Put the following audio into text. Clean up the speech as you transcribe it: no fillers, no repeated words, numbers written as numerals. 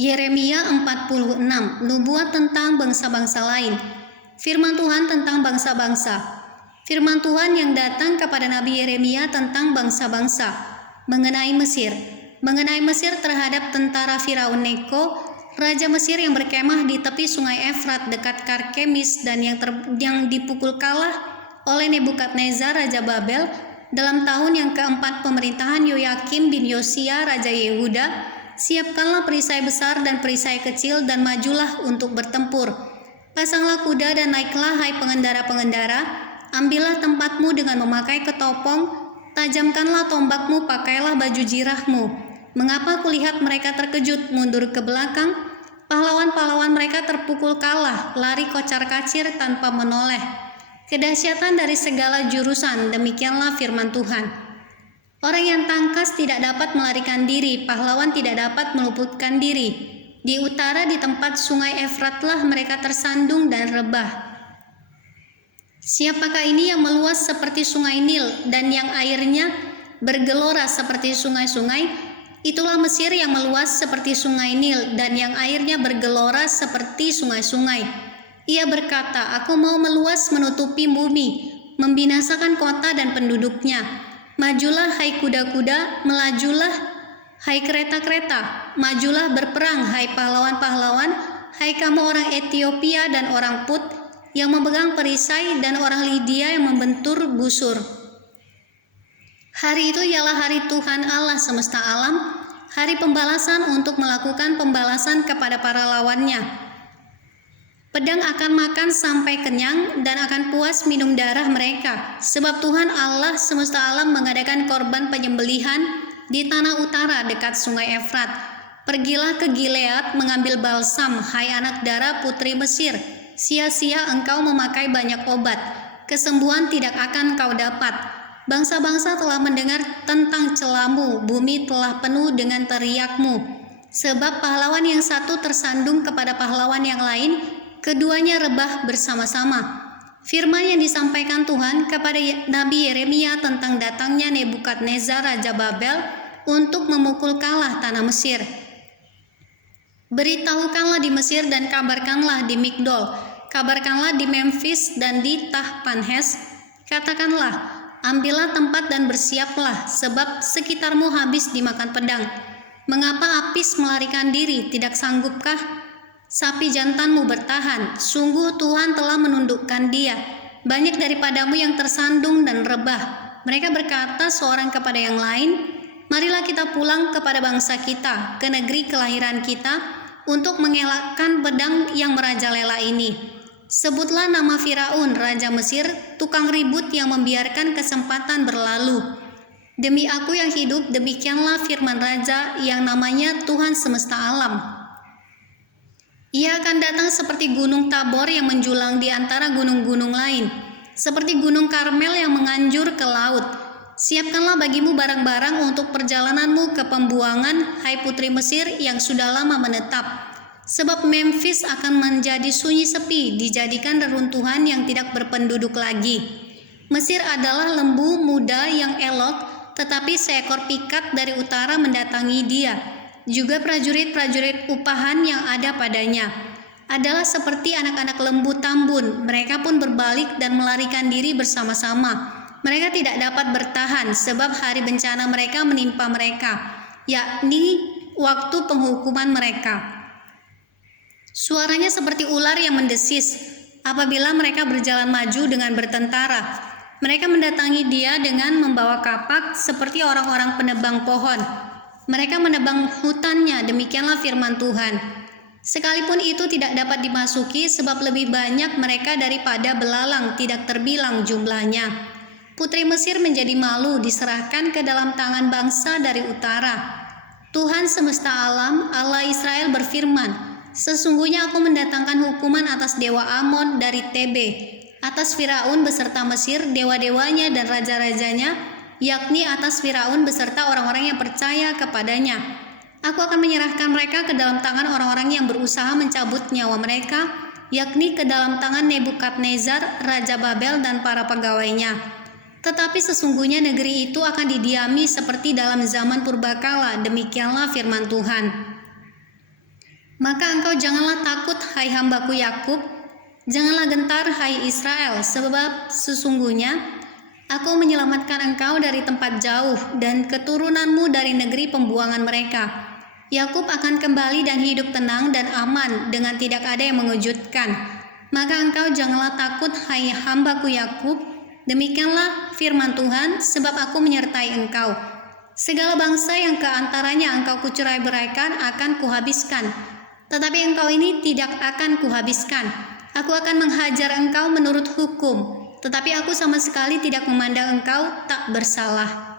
Yeremia 46, nubuat tentang bangsa-bangsa lain. Firman Tuhan tentang bangsa-bangsa. Firman Tuhan yang datang kepada Nabi Yeremia tentang bangsa-bangsa, mengenai Mesir. Mengenai Mesir terhadap tentara Firaun Neko, raja Mesir yang berkemah di tepi sungai Efrat dekat Karkemis dan yang dipukul kalah oleh Nebukadnezar raja Babel dalam tahun yang keempat pemerintahan Yoyakim bin Yosia raja Yehuda. Siapkanlah perisai besar dan perisai kecil dan majulah untuk bertempur. Pasanglah kuda dan naiklah hai pengendara-pengendara. Ambillah tempatmu dengan memakai ketopong. Tajamkanlah tombakmu, pakailah baju jirahmu. Mengapa kulihat mereka terkejut mundur ke belakang? Pahlawan-pahlawan mereka terpukul kalah, lari kocar-kacir tanpa menoleh. Kedahsyatan dari segala jurusan, demikianlah firman Tuhan. Orang yang tangkas tidak dapat melarikan diri, pahlawan tidak dapat meluputkan diri. Di utara di tempat sungai Efratlah mereka tersandung dan rebah. Siapakah ini yang meluas seperti sungai Nil dan yang airnya bergelora seperti sungai-sungai? Itulah Mesir yang meluas seperti sungai Nil dan yang airnya bergelora seperti sungai-sungai. Ia berkata, aku mau meluas menutupi bumi, membinasakan kota dan penduduknya. Majulah hai kuda-kuda, melajulah hai kereta-kereta, majulah berperang hai pahlawan-pahlawan, hai kamu orang Ethiopia dan orang Put yang memegang perisai dan orang Lydia yang membentur busur. Hari itu ialah hari Tuhan Allah semesta alam, hari pembalasan untuk melakukan pembalasan kepada para lawannya. Pedang akan makan sampai kenyang dan akan puas minum darah mereka. Sebab Tuhan Allah semesta alam mengadakan korban penyembelihan di tanah utara dekat sungai Efrat. Pergilah ke Gilead mengambil balsam, hai anak dara putri Mesir. Sia-sia engkau memakai banyak obat. Kesembuhan tidak akan kau dapat. Bangsa-bangsa telah mendengar tentang celamu, bumi telah penuh dengan teriakmu. Sebab pahlawan yang satu tersandung kepada pahlawan yang lain, keduanya rebah bersama-sama. Firman yang disampaikan Tuhan kepada Nabi Yeremia tentang datangnya Nebukadnezar raja Babel untuk memukul kalah tanah Mesir. Beritahukanlah di Mesir dan kabarkanlah di Migdol, kabarkanlah di Memphis dan di Tahpanhes. Katakanlah, ambillah tempat dan bersiaplah, sebab sekitarmu habis dimakan pedang. Mengapa Apis melarikan diri, tidak sanggupkah? Sapi jantanmu bertahan, sungguh Tuhan telah menundukkan dia. Banyak daripadamu yang tersandung dan rebah. Mereka berkata seorang kepada yang lain, marilah kita pulang kepada bangsa kita, ke negeri kelahiran kita, untuk mengelakkan pedang yang merajalela ini. Sebutlah nama Firaun, raja Mesir, tukang ribut yang membiarkan kesempatan berlalu. Demi aku yang hidup, demikianlah firman Raja yang namanya Tuhan semesta alam. Ia akan datang seperti gunung Tabor yang menjulang di antara gunung-gunung lain, seperti gunung Karmel yang menganjur ke laut. Siapkanlah bagimu barang-barang untuk perjalananmu ke pembuangan, hai putri Mesir yang sudah lama menetap. Sebab Memphis akan menjadi sunyi sepi, dijadikan reruntuhan yang tidak berpenduduk lagi. Mesir adalah lembu muda yang elok, tetapi seekor pikat dari utara mendatangi dia. Juga prajurit-prajurit upahan yang ada padanya adalah seperti anak-anak lembu tambun. Mereka pun berbalik dan melarikan diri bersama-sama. Mereka tidak dapat bertahan sebab hari bencana mereka menimpa mereka, yakni waktu penghukuman mereka. Suaranya seperti ular yang mendesis apabila mereka berjalan maju dengan bertentara. Mereka mendatangi dia dengan membawa kapak seperti orang-orang penebang pohon. Mereka menebang hutannya, demikianlah firman Tuhan. Sekalipun itu tidak dapat dimasuki sebab lebih banyak mereka daripada belalang, tidak terbilang jumlahnya. Putri Mesir menjadi malu, diserahkan ke dalam tangan bangsa dari utara. Tuhan semesta alam, Allah Israel berfirman, sesungguhnya aku mendatangkan hukuman atas dewa Amon dari Tebe, atas Firaun beserta Mesir, dewa-dewanya dan raja-rajanya, yakni atas Firaun beserta orang-orang yang percaya kepadanya. Aku akan menyerahkan mereka ke dalam tangan orang-orang yang berusaha mencabut nyawa mereka, yakni ke dalam tangan Nebukadnezar, raja Babel dan para pegawainya. Tetapi sesungguhnya negeri itu akan didiami seperti dalam zaman purbakala, demikianlah firman Tuhan. Maka engkau janganlah takut, hai hambaku Yakub, janganlah gentar, hai Israel, sebab sesungguhnya aku menyelamatkan engkau dari tempat jauh dan keturunanmu dari negeri pembuangan mereka. Yakub akan kembali dan hidup tenang dan aman dengan tidak ada yang mengejutkan. Maka engkau janganlah takut, hai hambaku Yakub, demikianlah firman Tuhan, sebab aku menyertai engkau. Segala bangsa yang keantaranya engkau kucerai-beraikan akan kuhabiskan, tetapi engkau ini tidak akan kuhabiskan. Aku akan menghajar engkau menurut hukum, tetapi aku sama sekali tidak memandang engkau tak bersalah.